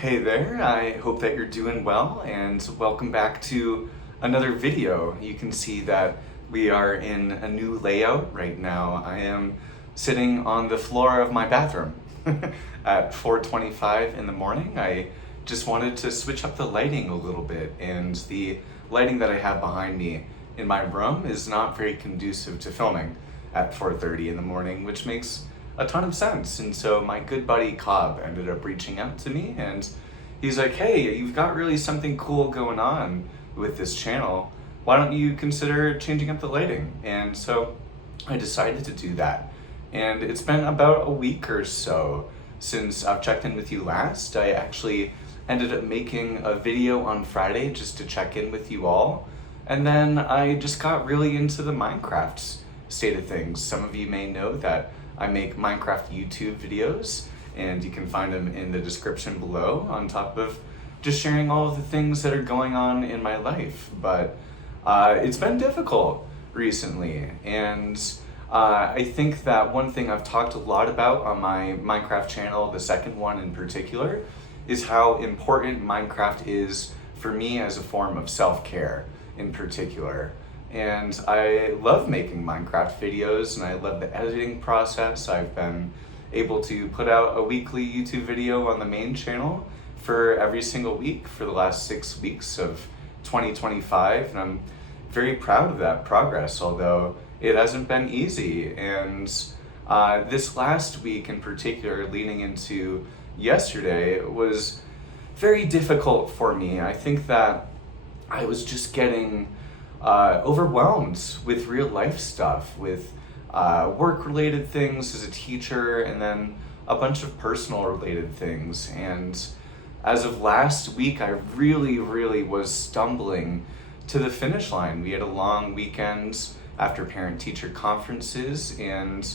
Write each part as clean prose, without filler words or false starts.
Hey there, I hope that you're doing well and welcome back to another video. You can see that we are in a new layout right now. I am sitting on the floor of my bathroom at 4:25 in the morning. I just wanted to switch up the lighting a little bit, and the lighting that I have behind me in my room is not very conducive to filming at 4:30 in the morning, which makes a ton of sense. And so my good buddy Cobb ended up reaching out to me, and he's like, hey, you've got really something cool going on with this channel. Why don't you consider changing up the lighting? And so I decided to do that. And it's been about a week or so since I've checked in with you last. I actually ended up making a video on Friday just to check in with you all. And then I just got really into the Minecraft state of things. Some of you may know that I make Minecraft YouTube videos, and you can find them in the description below, on top of just sharing all of the things that are going on in my life. But it's been difficult recently, and I think that one thing I've talked a lot about on my Minecraft channel, the second one in particular, is how important Minecraft is for me as a form of self-care in particular. And I love making Minecraft videos, and I love the editing process. I've been able to put out a weekly YouTube video on the main channel for every single week for the last 6 weeks of 2025, and I'm very proud of that progress, although it hasn't been easy. And this last week in particular, leading into yesterday, was very difficult for me. I think that I was just getting overwhelmed with real life stuff, with work-related things as a teacher, and then a bunch of personal-related things. And as of last week, I really was stumbling to the finish line. We had a long weekend after parent-teacher conferences, and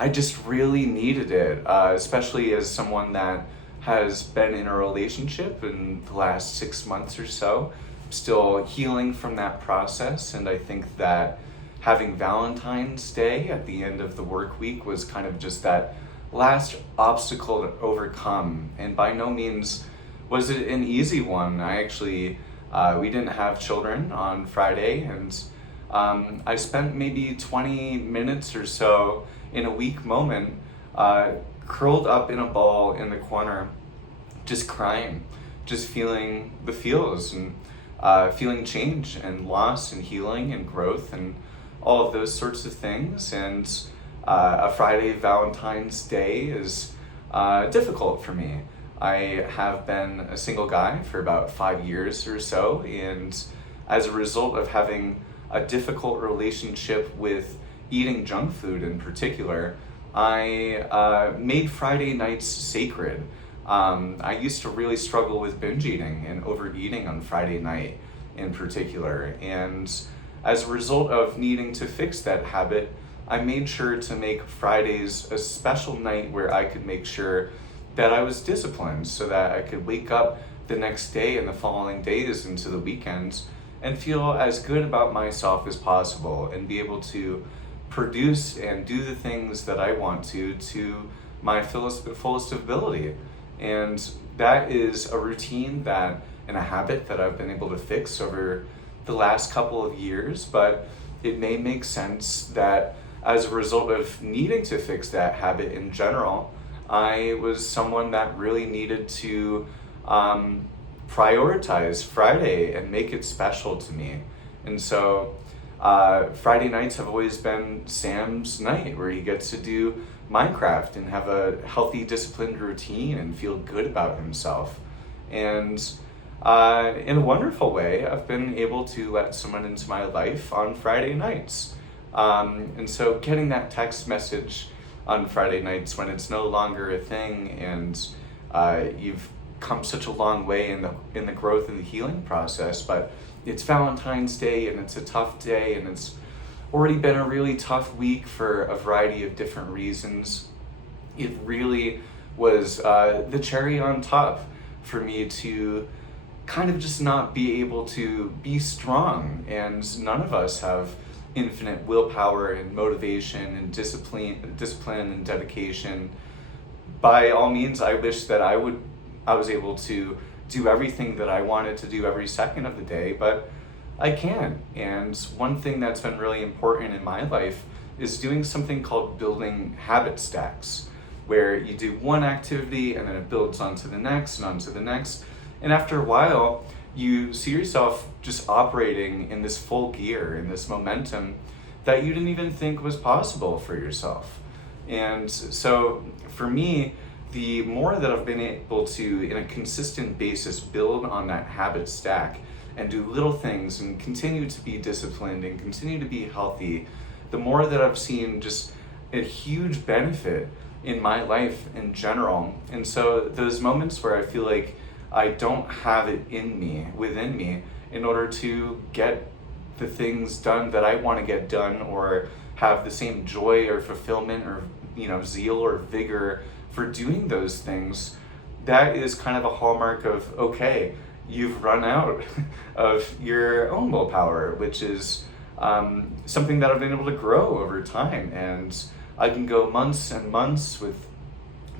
I just really needed it, especially as someone that has been in a relationship in the last 6 months or so. Still healing from that process, and I think that having Valentine's Day at the end of the work week was kind of just that last obstacle to overcome, and by no means was it an easy one. I actually, we didn't have children on Friday, and I spent maybe 20 minutes or so in a weak moment, curled up in a ball in the corner, just crying, just feeling the feels, and feeling change and loss and healing and growth and all of those sorts of things. And a Friday Valentine's Day is difficult for me. I have been a single guy for about 5 years or so, and as a result of having a difficult relationship with eating junk food in particular, I made Friday nights sacred. I used to really struggle with binge eating and overeating on Friday night in particular. And as a result of needing to fix that habit, I made sure to make Fridays a special night where I could make sure that I was disciplined, so that I could wake up the next day and the following days into the weekends and feel as good about myself as possible, and be able to produce and do the things that I want to my fullest ability. And that is a routine that, and a habit that I've been able to fix over the last couple of years. But it may make sense that as a result of needing to fix that habit in general, I was someone that really needed to prioritize Friday and make it special to me. And so Friday nights have always been Sam's night, where he gets to do Minecraft and have a healthy, disciplined routine and feel good about himself. And in a wonderful way, I've been able to let someone into my life on Friday nights. And so getting that text message on Friday nights when it's no longer a thing, and you've come such a long way in the growth and the healing process, but it's Valentine's Day and it's a tough day, and it's already been a really tough week for a variety of different reasons. It really was the cherry on top for me to kind of just not be able to be strong. And none of us have infinite willpower and motivation and discipline and dedication. By all means, I wish that I would I was able to do everything that I wanted to do every second of the day, but I can. And one thing that's been really important in my life is doing something called building habit stacks, where you do one activity and then it builds onto the next and onto the next. And after a while, you see yourself just operating in this full gear, in this momentum that you didn't even think was possible for yourself. And so for me, the more that I've been able to, in a consistent basis, build on that habit stack and do little things and continue to be disciplined and continue to be healthy, the more that I've seen just a huge benefit in my life in general. And so those moments where I feel like I don't have it within me, in order to get the things done that I want to get done, or have the same joy or fulfillment or zeal or vigor for doing those things, that is kind of a hallmark of, okay, you've run out of your own willpower, which is something that I've been able to grow over time. And I can go months and months with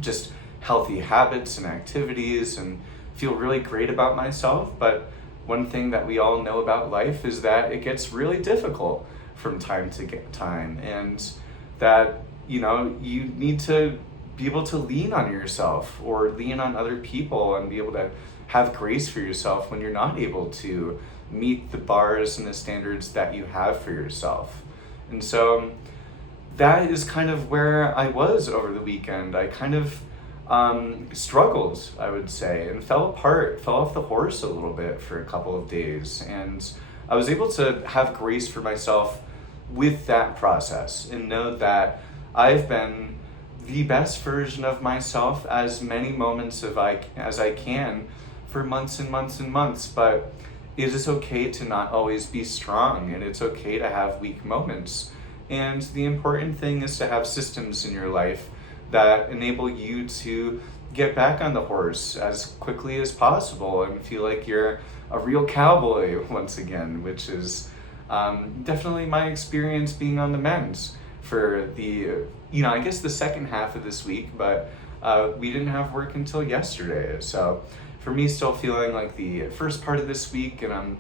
just healthy habits and activities and feel really great about myself. But one thing that we all know about life is that it gets really difficult from time to time, and that you need to be able to lean on yourself or lean on other people and be able to have grace for yourself when you're not able to meet the bars and the standards that you have for yourself. And so that is kind of where I was over the weekend. I kind of struggled, I would say, and fell off the horse a little bit for a couple of days. And I was able to have grace for myself with that process and know that I've been the best version of myself as many moments as I can for months and months and months. But it is okay to not always be strong, and it's okay to have weak moments. And the important thing is to have systems in your life that enable you to get back on the horse as quickly as possible and feel like you're a real cowboy once again, which is definitely my experience being on the mend for the second half of this week, but we didn't have work until yesterday. So for me, still feeling like the first part of this week, and I'm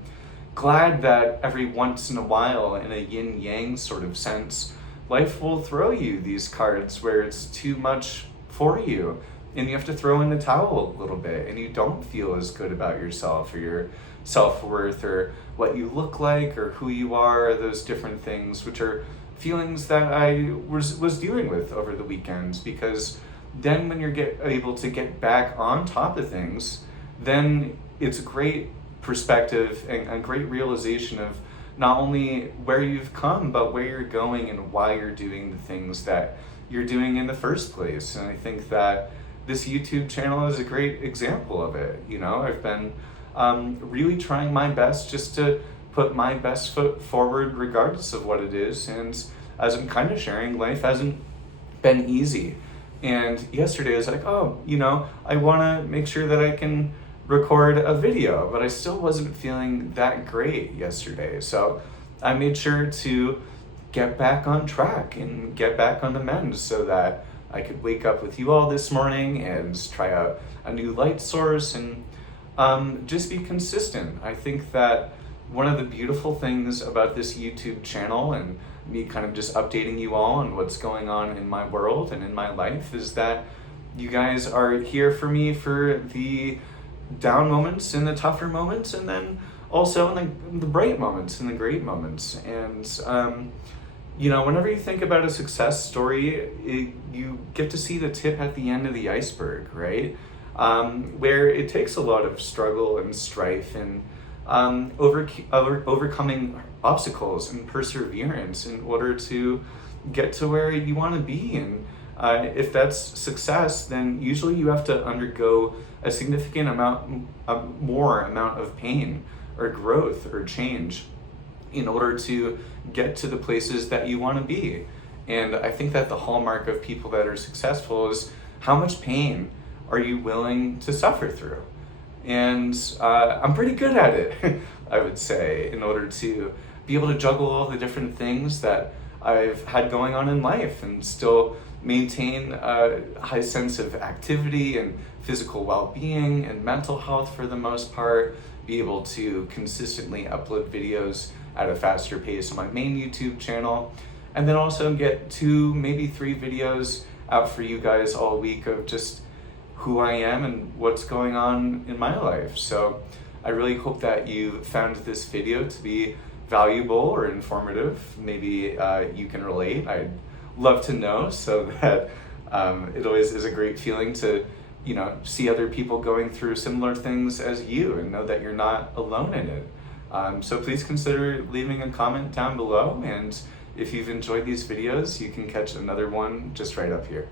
glad that every once in a while, in a yin-yang sort of sense, life will throw you these cards where it's too much for you and you have to throw in the towel a little bit, and you don't feel as good about yourself or your self-worth or what you look like or who you are, those different things, which are feelings that I was dealing with over the weekends. Because then when you're able to get back on top of things, then it's a great perspective and a great realization of not only where you've come, but where you're going and why you're doing the things that you're doing in the first place. And I think that this YouTube channel is a great example of it. I've been really trying my best just to put my best foot forward regardless of what it is. And as I'm kind of sharing, life hasn't been easy. And yesterday I was like, I want to make sure that I can record a video, but I still wasn't feeling that great yesterday. So I made sure to get back on track and get back on the mend so that I could wake up with you all this morning and try out a new light source and just be consistent. I think that one of the beautiful things about this YouTube channel and me kind of just updating you all on what's going on in my world and in my life is that you guys are here for me for the down moments and the tougher moments, and then also in the bright moments and the great moments. And whenever you think about a success story, you get to see the tip at the end of the iceberg, right? Where it takes a lot of struggle and strife and overcoming obstacles and perseverance in order to get to where you want to be. And if that's success, then usually you have to undergo a significant more amount of pain or growth or change in order to get to the places that you want to be. And I think that the hallmark of people that are successful is how much pain are you willing to suffer through? And I'm pretty good at it, I would say, in order to be able to juggle all the different things that I've had going on in life and still maintain a high sense of activity and physical well-being and mental health for the most part, be able to consistently upload videos at a faster pace on my main YouTube channel, and then also get 2, maybe 3 videos out for you guys all week of just who I am and what's going on in my life. So I really hope that you found this video to be valuable or informative. Maybe you can relate. I'd love to know, so that it always is a great feeling to see other people going through similar things as you and know that you're not alone in it. So please consider leaving a comment down below, and if you've enjoyed these videos, you can catch another one just right up here.